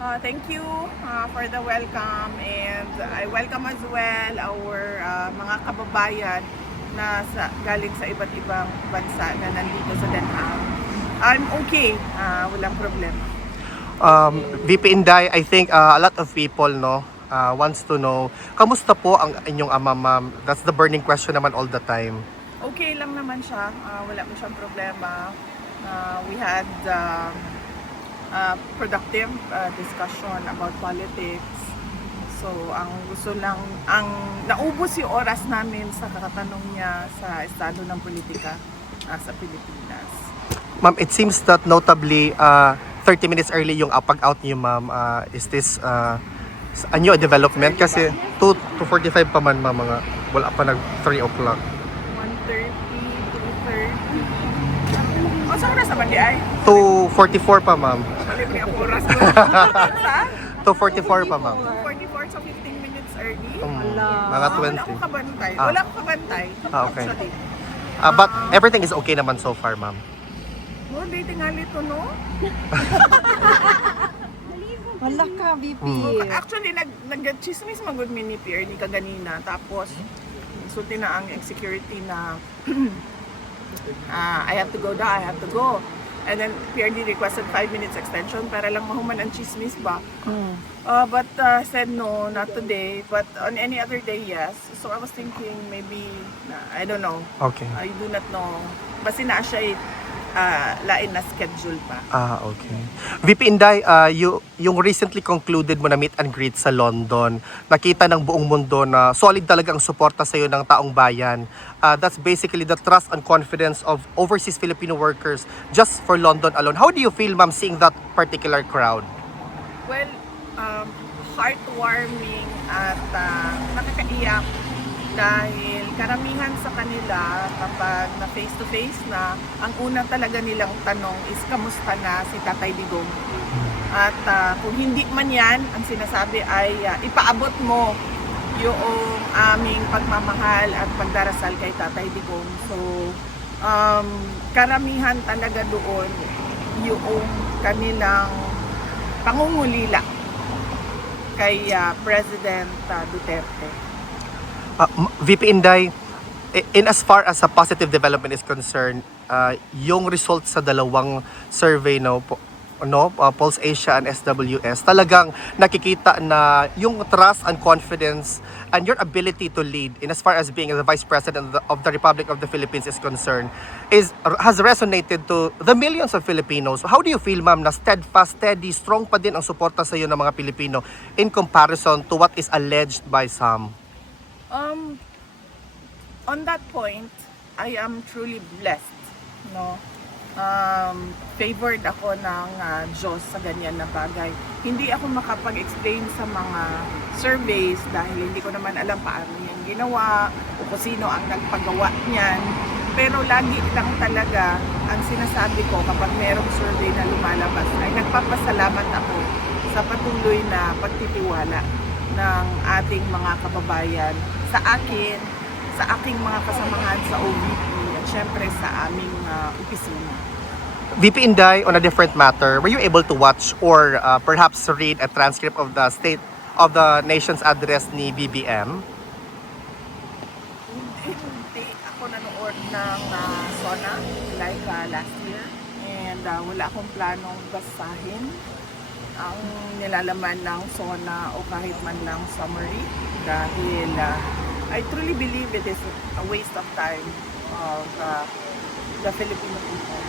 Thank you for the welcome, and I welcome as well our mga kababayan na galing sa iba't ibang bansa na nandito sa Den Haag. I'm okay, walang problema. VP Inday, I think a lot of people wants to know, kamusta po ang inyong ama, ma'am? That's the burning question naman all the time. Okay lang naman siya, wala mo siyang problema. We had productive discussion about politics. So, ang gusto lang, naubos yung oras namin sa kakatanong niya sa estado ng politika sa Pilipinas. Ma'am, it seems that notably 30 minutes early yung pag-out niyo, ma'am. Is this a new development? Kasi 2:45 pa man, ma'am, wala pa nag 3 o'clock. 1:30, 2:30. O, sa oras naman di ay? 2:44 pa, ma'am. Balik niya ang oras ko. Sa? 2:44 pa, ma'am. 2:44, so 15 minutes early. Mga 20. Wala akong kabantay. Wala akong kabantay. Okay. Actually. But everything is okay naman so far, ma'am. Mo, dating nga lito, no? Wala ka, VP. Actually, nag-chismis magod mi ni Pierre ni kaganina. Tapos, sulti na ang security na I have to go daw, I have to go. And then PRD requested 5 minutes extension para lang mahuman ang chismis ba. But said no, not today. But on any other day, yes. So I was thinking maybe, I don't know. Okay. I do not know. Basta na siya lain na schedule pa. Okay. VP Inday, yung recently concluded mo na meet and greet sa London, nakita ng buong mundo na solid talaga ang suporta sa iyo ng taong bayan. That's basically the trust and confidence of overseas Filipino workers just for London alone. How do you feel, ma'am, seeing that particular crowd? Well, heartwarming at nakakaiyak dahil karamihan sa kanila kapag na face to face na, ang una talaga nilang tanong is kamusta na si Tatay Digong. At kung hindi man yan, ang sinasabi ay ipaabot mo yung aming pagmamahal at pagdarasal kay Tatay Digong. So, karamihan talaga doon yung kanilang pangungulila kay President Duterte. VP Inday, in as far as a positive development is concerned, yung results sa dalawang survey Pulse Asia and SWS, talagang nakikita na yung trust and confidence and your ability to lead in as far as being the Vice President of the Republic of the Philippines is concerned has resonated to the millions of Filipinos. How do you feel, ma'am, na steadfast, steady, strong pa din ang suporta sa iyo ng mga Pilipino in comparison to what is alleged by some? On that point, I am truly blessed, no? Favored ako ng Diyos sa ganyan na bagay. Hindi ako makapag-explain sa mga surveys dahil hindi ko naman alam paano yan ginawa o kung sino ang nagpagawa niyan. Pero lagi lang talaga ang sinasabi ko kapag merong survey na lumalabas ay nagpapasalamat ako sa patuloy na pagtitiwala ng ating mga kababayan sa akin, sa aking mga kasamahan sa OVP at syempre sa aming opisina. VP Inday, on a different matter, were you able to watch or perhaps read a transcript of the State of the Nation's address ni BBM? Hindi ako nanood ng SONA like last year, and wala akong planong basahin ang nilalaman ng SONA o kahit man lang summary dahil I truly believe it is a waste of time of the Filipino people.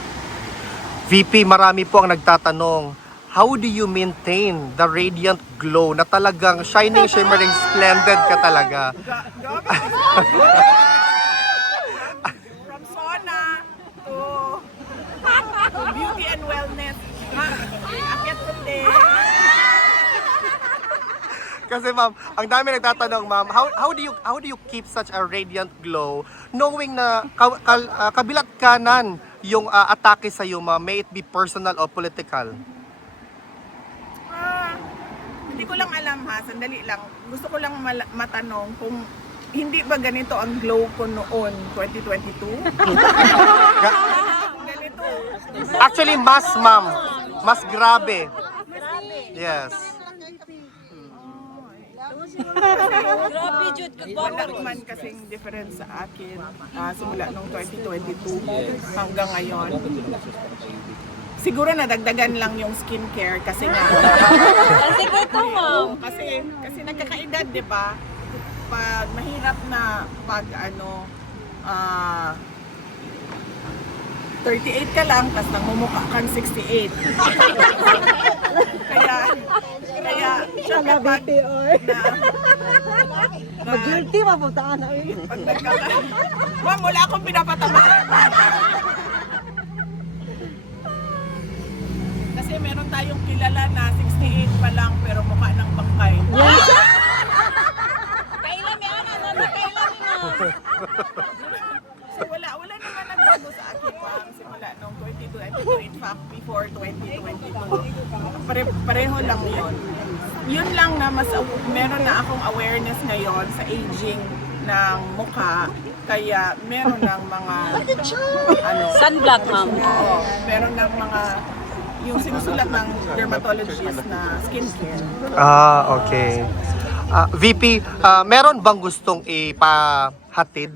VP, marami po ang nagtatanong, how do you maintain the radiant glow na talagang shining, shimmering, splendid ka talaga? From SONA to beauty and wellness. Akit ko din. Kasi ma'am, ang dami nagtatanong, ma'am, how do you keep such a radiant glow knowing na kabilat kanan yung atake sa iyo, ma'am, may it be personal or political? Hindi ko lang alam ha, sandali lang. Gusto ko lang matanong kung hindi ba ganito ang glow ko noon, 2022? Ganito. Actually, mas, ma'am, mas grabe. Yes. Grabe, Jude. Wala man kasing difference sa akin simula nung 2022 hanggang ngayon. Siguro nadagdagan lang yung skincare kasi nga. Kasi ko ma'am. kasi nagkakaedad, 'di ba? Pag mahirap na pag 38 ka lang, tapos nangmumukha kang 68. kaya syempre pag Mag-guilty, mapuntaan namin. pag Ma'am, wala akong pinapatamaan. Kasi meron tayong kilala na 68 pa lang pero mukha ng bangkay. Kailan may ana, kailan ma'am. So wala naman nagbago sa akin ma'am simula nung 2022. In fact, before 2022. Pareho lang yun. Yun lang na meron na akong awareness ngayon sa aging ng mukha. Kaya meron ng mga Sunblock, ma'am. oo, meron ng mga yung sinusulat ng dermatologist na skincare. Okay. VP, meron bang gustong ipahatid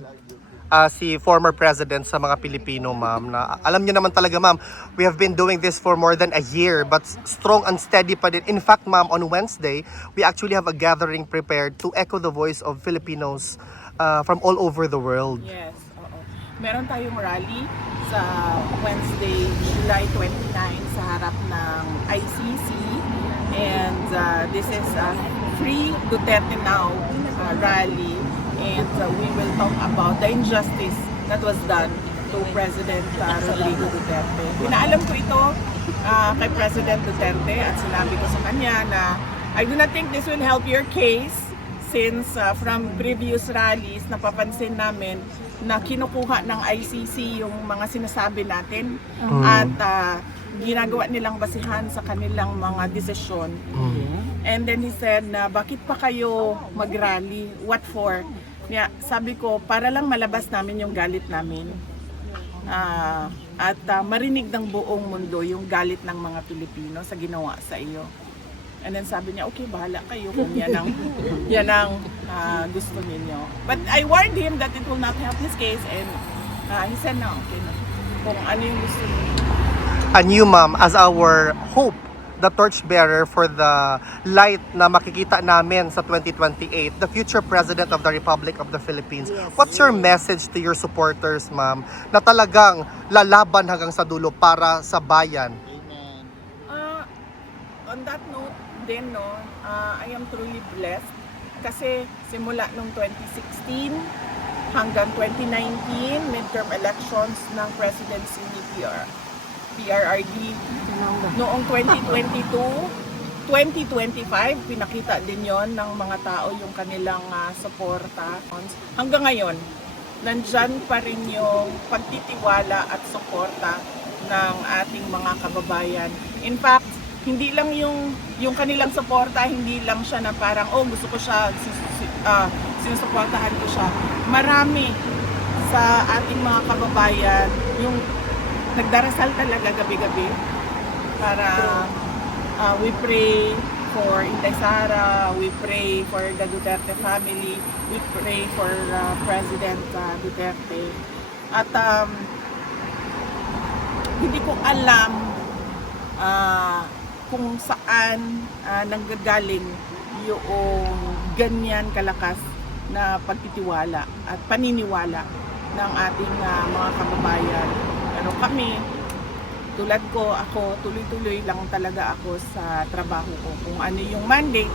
si former president sa mga Pilipino, ma'am? Na alam niyo naman talaga, ma'am, we have been doing this for more than a year, but strong and steady pa din. In fact, ma'am, on Wednesday, we actually have a gathering prepared to echo the voice of Filipinos from all over the world. Yes, oo. Meron tayong rally sa Wednesday, July 29 sa harap ng ICC. And this is a Free Duterte Now rally. And we will talk about the injustice that was done to President Rodrigo Duterte. Pinaalam ko ito kay President Duterte at sinabi ko sa kanya na I do not think this will help your case since from previous rallies napapansin namin na kinukuha ng ICC yung mga sinasabi natin at ginagawa nilang basihan sa kanilang mga desisyon. And then he said na bakit pa kayo mag-rally? What for? Sabi ko, para lang malabas namin yung galit namin. At marinig ng buong mundo yung galit ng mga Pilipino sa ginawa sa iyo. And then sabi niya, okay, bahala kayo kung yan ang gusto ninyo. But I warned him that it will not help his case and he said no, okay na. Kung ano yung gusto niyo. And you, ma'am, as our hope, the torchbearer for the light na makikita namin sa 2028, the future President of the Republic of the Philippines. What's your message to your supporters, ma'am, na talagang lalaban hanggang sa dulo para sa bayan? On that note din, I am truly blessed kasi simula nung 2016 hanggang 2019, midterm elections ng presidency ni PRRD. Noong 2022, 2025, pinakita din yon ng mga tao yung kanilang suporta. Hanggang ngayon, nandyan pa rin yung pagtitiwala at suporta ng ating mga kababayan. In fact, hindi lang yung kanilang suporta, hindi lang siya na parang, oh, gusto ko siya, sinusuportahan ko siya. Marami sa ating mga kababayan yung nagdarasal talaga gabi-gabi para we pray for Inday Sara, we pray for the Duterte family, we pray for President Duterte. At hindi ko alam kung saan nanggagaling yung ganyan kalakas na pagtitiwala at paniniwala ng ating mga kababayan. Pero kami, tulad ko, ako, tuloy-tuloy lang talaga ako sa trabaho ko. Kung ano yung mandate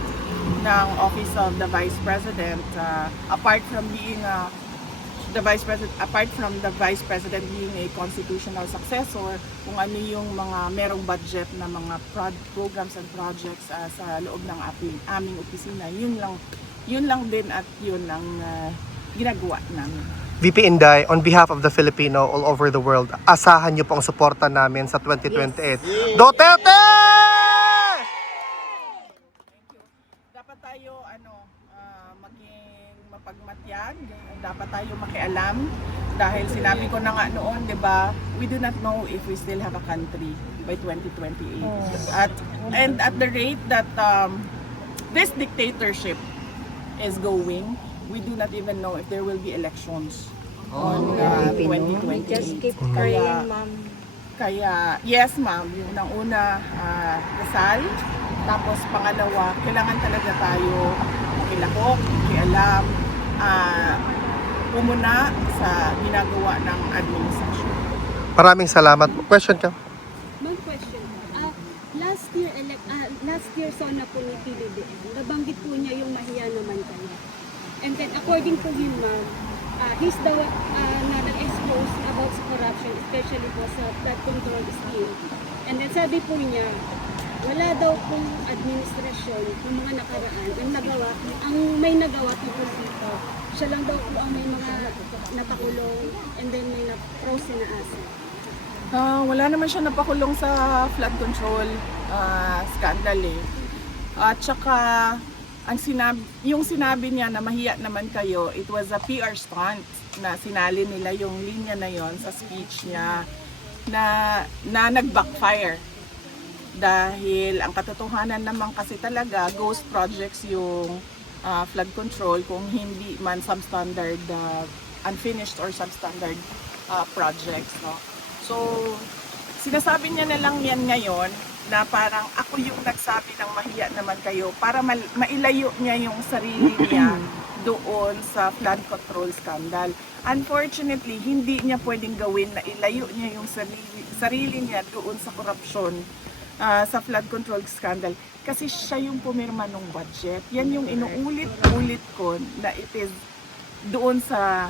ng Office of the Vice President, apart from the Vice President being a constitutional successor, kung ano yung mga merong budget na mga programs and projects sa loob ng aming opisina, yun lang din at yun ang ginagawa namin. VP Inday, on behalf of the Filipino all over the world, asahan niyo pong suporta namin sa 2028. Duterte! Dapat tayo maging mapagmatyag, dapat tayo makialam dahil sinabi ko na nga noon, 'di ba? We do not know if we still have a country by 2028. And at the rate that this dictatorship is going, we do not even know if there will be elections on 2028. Just keep Kaya- praying, ma'am. Kaya, yes ma'am, yung unang-una, dasal. Tapos pangalawa, kailangan talaga tayo makilahok, makialam, pumuna sa ginagawa ng administrasyon. Maraming salamat. Question ka? Ma'am, question. Last year sana po ni PBBM, nabanggit po niya yung mahiya naman kayo. And then according to him, ma'am, he's the one na nag-expose about sa corruption, especially po sa flood control scheme. And then sabi po niya, wala daw pong administrasyon ng mga nakaraan ang may nagawa tungkol dito. Siya lang daw po ang may mga napakulong and then may na-frozen na asset. Wala naman siya napakulong sa flood control scandal eh. At saka, yung sinabi niya na mahiya naman kayo, it was a PR stunt na sinali nila yung linya na yon sa speech niya na nag-backfire. Dahil ang katotohanan naman kasi talaga, ghost projects yung flood control kung hindi man substandard, unfinished or substandard projects. No? So, sinasabi niya na lang yan ngayon na parang ako yung nagsabi ng mahiya naman kayo para mailayo niya yung sarili niya doon sa flood control scandal. Unfortunately, hindi niya pwedeng gawin na ilayo niya yung sarili niya doon sa korupsyon sa flood control scandal kasi siya yung pumirma ng budget. Yan yung inuulit-ulit ko na it is doon sa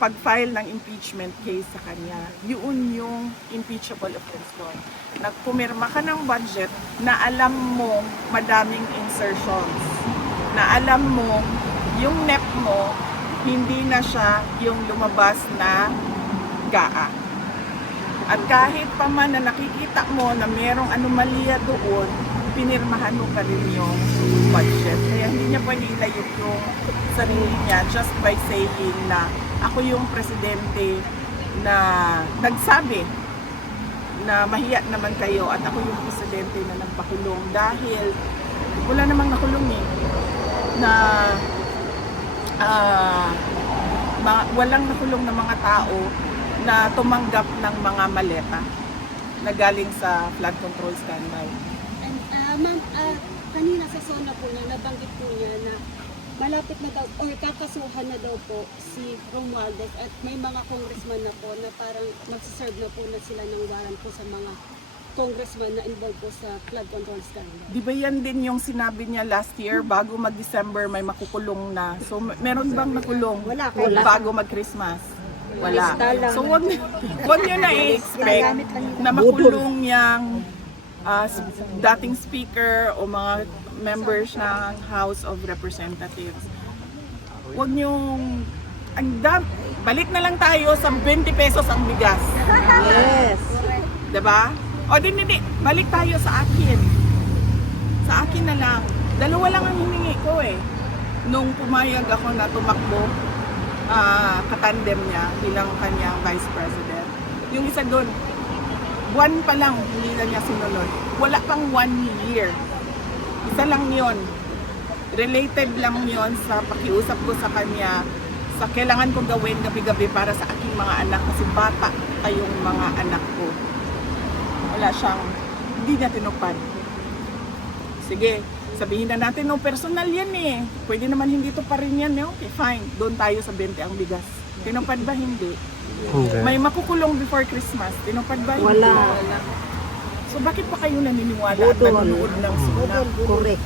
pag-file ng impeachment case sa kanya. Yun yung impeachable offense doon. Nagpumirma ka ng budget na alam mo madaming insertions. Na alam mo yung NEP mo hindi na siya yung lumabas na GAA. At kahit pa man na nakikita mo na merong anomalya doon, pinirmahan mo pa rin yung budget. Kaya hindi niya pwede ilayo yung sarili niya just by saying na ako yung presidente na nagsabi na mahiya naman kayo at ako yung presidente na nagpakulong dahil wala namang nakulong eh na walang nakulong na mga tao na tumanggap ng mga maleta na galing sa flood control scandal. And ma'am, kanina sa zona po niya, nabanggit po niya na malapit na daw, or kakasuhan na daw po si Romualdez at may mga congressman na po na parang magsiserve na po na sila ng warrant po sa mga congressman na involved po sa flood control scandal. Di ba yan din yung sinabi niya last year, bago mag-December may makukulong na. So meron bang nakulong bago mag-Christmas? Wala. So wag niyo na i-expect na makulong yung dating speaker o mga members ng House of Representatives. Huwag niyong balik na lang tayo sa 20 pesos ang bigas. Yes. Diba? O hindi, balik tayo sa akin. Sa akin na lang. Dalawa lang ang hiningi ko eh. Nung pumayag ako na tumakbo, katandem niya bilang kanyang vice president. Yung isa doon, buwan pa lang, hindi na niya sinunod. Wala pang 1 year. Isa lang yon. Related lang yon sa pakiusap ko sa kanya sa kailangan kong gawin gabi-gabi para sa aking mga anak kasi bata kayong mga anak ko. Wala siyang, hindi niya tinupad. Sige, sabihin na natin, no, personal yan eh. Pwede naman hindi to pa rin yan. Eh. Okay, fine. Doon tayo sa 20 ang bigas. Tinupad ba? Hindi. May makukulong before Christmas. Tinupad ba? Hindi. Wala. So bakit pa kayo naniniwala at nanonood ng suna? Correct.